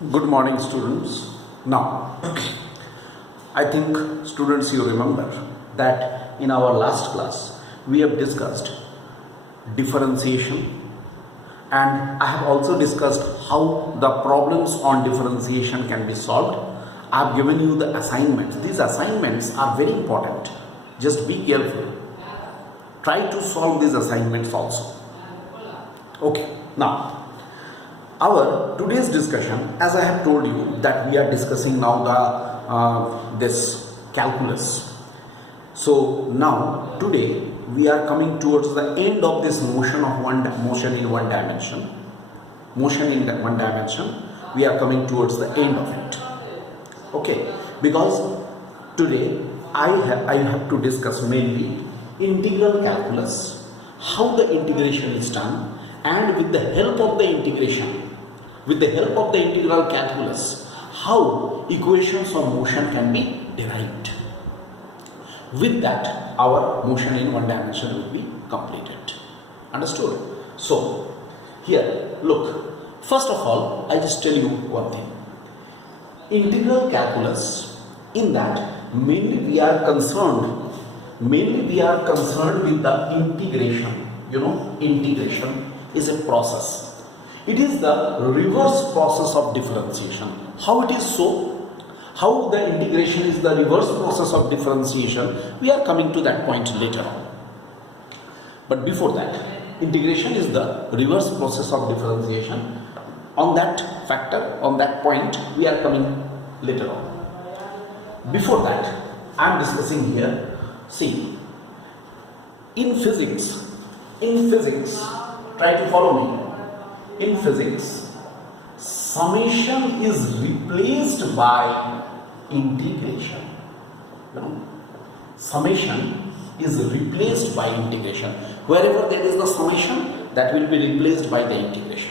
Good morning, students. Now, I think students, you remember that in our last class we have discussed differentiation, and I have also discussed how the problems on differentiation can be solved. I have given you the assignments. These assignments are very important. Just be careful. Try to solve these assignments also. Okay. Now, our today's discussion, as I have told you, that we are discussing now the this calculus. So now today we are coming towards the end of this motion in one dimension. Motion in one dimension. We are coming towards the end of it. Okay, because today I have to discuss mainly integral calculus, how the integration is done, and with the help of the integration, with the help of the integral calculus, how equations of motion can be derived. With that, our motion in one dimension will be completed. Understood? So, here, look. First of all, I just tell you one thing. Integral calculus, in that mainly we are concerned with the integration. You know, integration is a process. It is the reverse process of differentiation. How it is so? How the integration is the reverse process of differentiation? We are coming to that point later on. But before that, integration is the reverse process of differentiation. On that factor, on that point, we are coming later on. Before that, I am discussing here, see, in physics, try to follow me. In physics, summation is replaced by integration. You know, summation is replaced by integration. Wherever there is the summation, that will be replaced by the integration.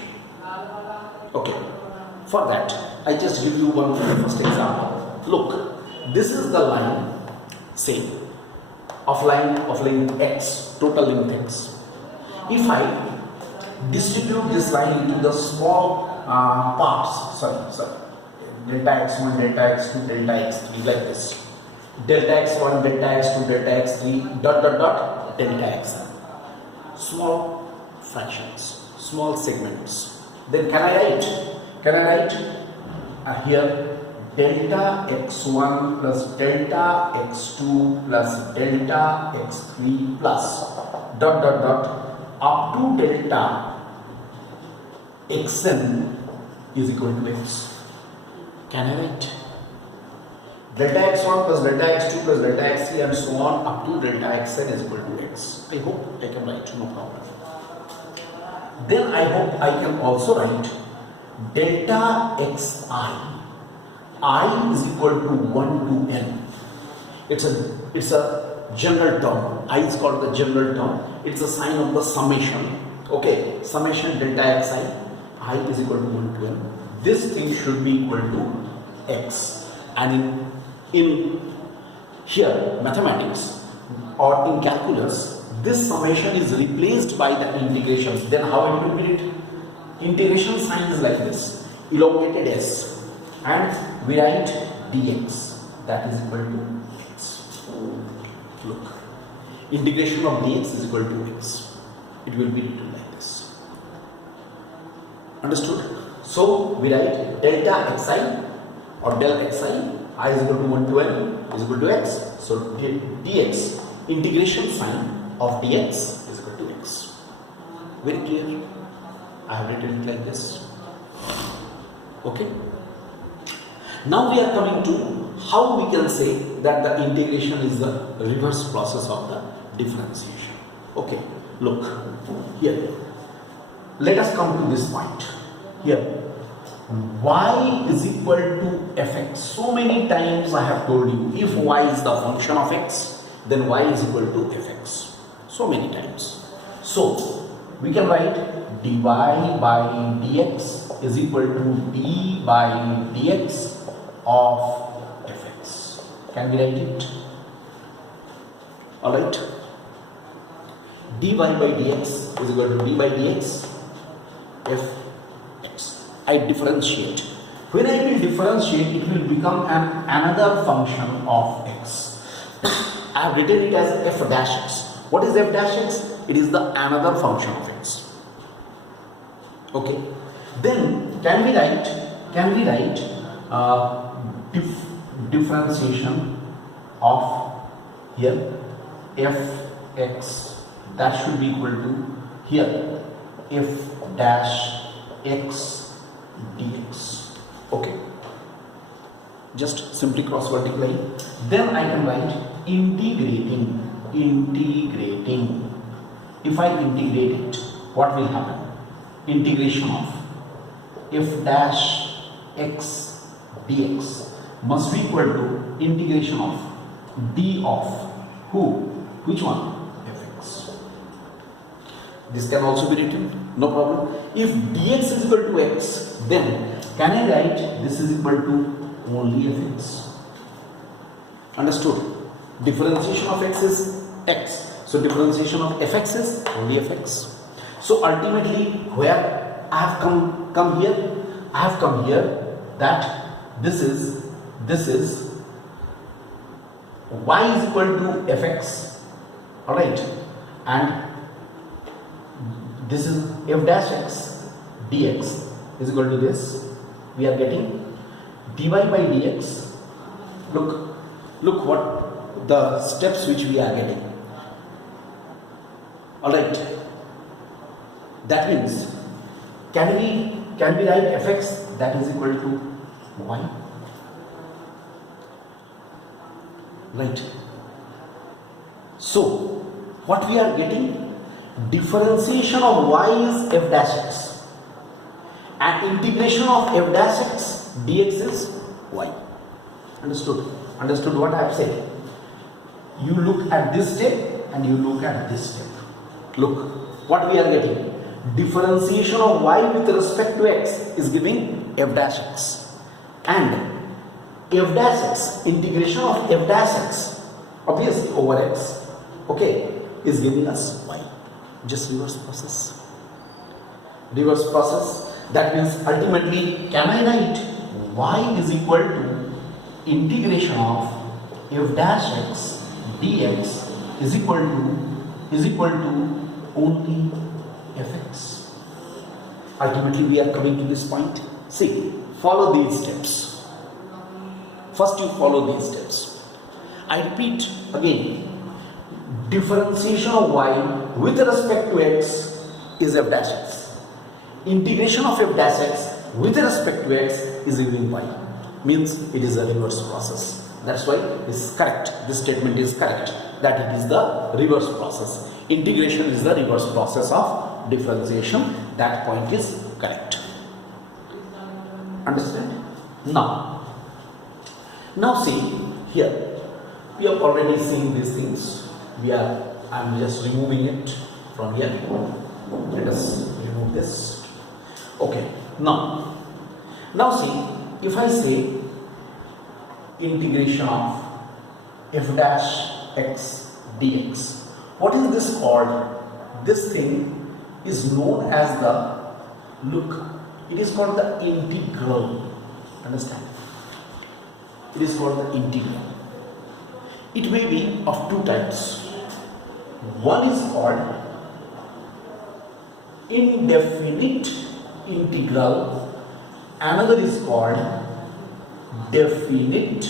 Okay. For that, I just give you one first example. Look, this is the line, say, of length x, total length x. If I distribute this line into the small parts, delta x1, delta x2, delta x3, like this, delta x1, delta x2, delta x3, delta xn, small fractions, small segments. Then can I write here delta x1 plus delta x2 plus delta x3 plus up to delta xn is equal to x. Can I write? Delta x1 plus delta x2 plus delta x3 and so on up to delta xn is equal to x. I hope I can write, no problem. Then I hope I can also write delta xi. I is equal to 1 to n. It's a general term. I is called the general term. It's a sign of the summation. Okay, summation delta xi, I is equal to 1 to n. This thing should be equal to x. And in here, mathematics or in calculus, this summation is replaced by the integration. Then how it will be written? Integration sign is like this, elongated s, and we write dx, that is equal to x. Look, integration of dx is equal to x. It will be written like this. Understood? So we write delta xi or del xi, I is equal to 1 to n is equal to x. So dx, integration sign of dx is equal to x. Very clear? I have written it like this. Okay. Now we are coming to how we can say that the integration is the reverse process of the differentiation. Okay. Look here. Let us come to this point. Here, y is equal to fx. So many times I have told you, if y is the function of x, then y is equal to fx. So many times. So we can write dy by dx is equal to d by dx of fx. Can we write it? Alright. dy by dx is equal to d by dx fx. I differentiate When I will differentiate, it will become another function of x. I have written it as f dash x. What is f dash x? It is the another function of x. Okay. Then can we write differentiation of here f(x) that should be equal to here f dash x dx. Okay, just simply cross multiply. Then I can write integrating. If I integrate it, what will happen? Integration of f dash x dx must be equal to integration of d of who? Which one? Fx. This can also be written, no problem. If dx is equal to x, then can I write this is equal to only fx? Understood? Differentiation of x is x. So differentiation of fx is only fx. So ultimately, where I have come here, I have come here that this is y is equal to fx, alright, and this is f dash x dx is equal to this. We are getting dy by dx. Look what the steps which we are getting. Alright, that means can we write fx that is equal to y? Right. So what we are getting, differentiation of y is f dash x and integration of f dash x dx is y. Understood what I have said? You look at this step and you look at this step. Look what we are getting, differentiation of y with respect to x is giving f dash x, and f dash x, integration of f dash x obviously over x, okay, is giving us y. Just reverse process. That means ultimately, can I write y is equal to integration of f dash x dx is equal to only fx. Ultimately, we are coming to this point. See, follow these steps. First, you follow these steps. I repeat again, differentiation of y with respect to x is f dash x. Integration of f dash x with respect to x is giving y. Means it is a reverse process. That's why this is correct. This statement is correct, that it is the reverse process. Integration is the reverse process of differentiation. That point is correct. Understand? Now see here, we have already seen these things. I'm just removing it from here. Let us remove this. Okay. Now see, if I say integration of f dash x dx, what is this called? This thing is known as it is called the integral. Understand? It is called the integral. It may be of two types. One is called indefinite integral, another is called definite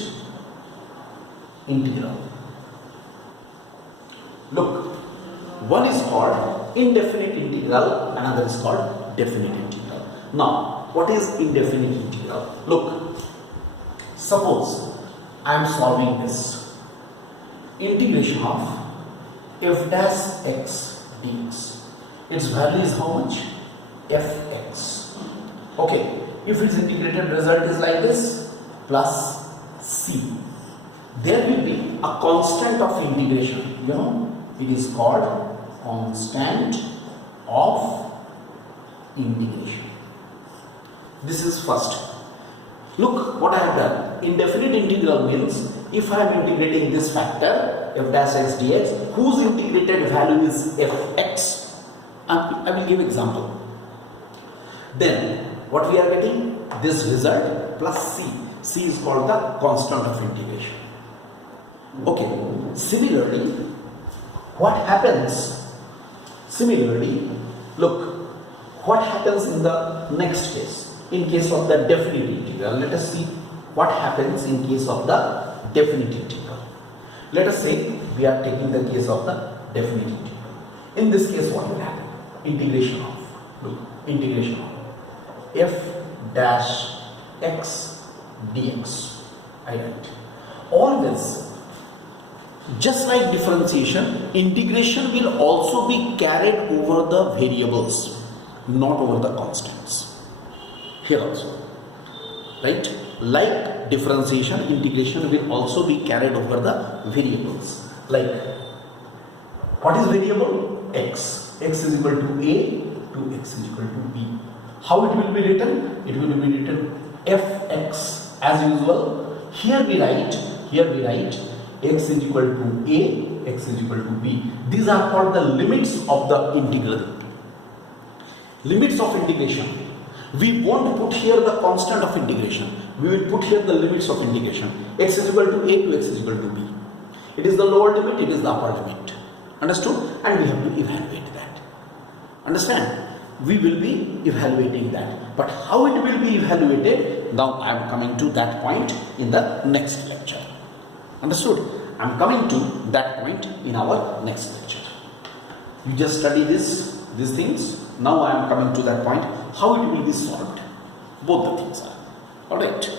integral. Look, one is called indefinite integral, another is called definite integral. Now, what is indefinite integral? Look, suppose I am solving this. Integration of f dash x dx. Its value is how much? Fx. Okay, if its integrated result is like this, plus c, there will be a constant of integration. It is called constant of integration. This is first. Look what I have done. Indefinite integral means if I am integrating this factor f dash x dx, whose integrated value is fx. I will give example. Then What we are getting? This result plus c. C is called the constant of integration. Okay. Similarly, what happens? Similarly, look, what happens in the next case? In case of the definite integral, let us see what happens in case of the definite integral. Let us say we are taking the case of the definite integral. In this case, what will happen? Integration of, look, integration of f dash x dx. I write. Always, just like differentiation, integration will also be carried over the variables, not over the constants. Here also, right? Like differentiation, integration will also be carried over the variables. Like, what is variable? X. X is equal to A, to X is equal to B. How it will be written? It will be written fx as usual. Here we write x is equal to A, x is equal to B. These are called the limits of the integral. Limits of integration. We won't put here the constant of integration. We will put here the limits of integration. X is equal to A to x is equal to B. It is the lower limit, it is the upper limit. Understood? And we have to evaluate that. Understand? We will be evaluating that. But how it will be evaluated, now I am coming to that point in the next lecture. Understood? I am coming to that point in our next lecture. You just study these things. Now I am coming to that point, how it will be solved. Both the things are. Alright.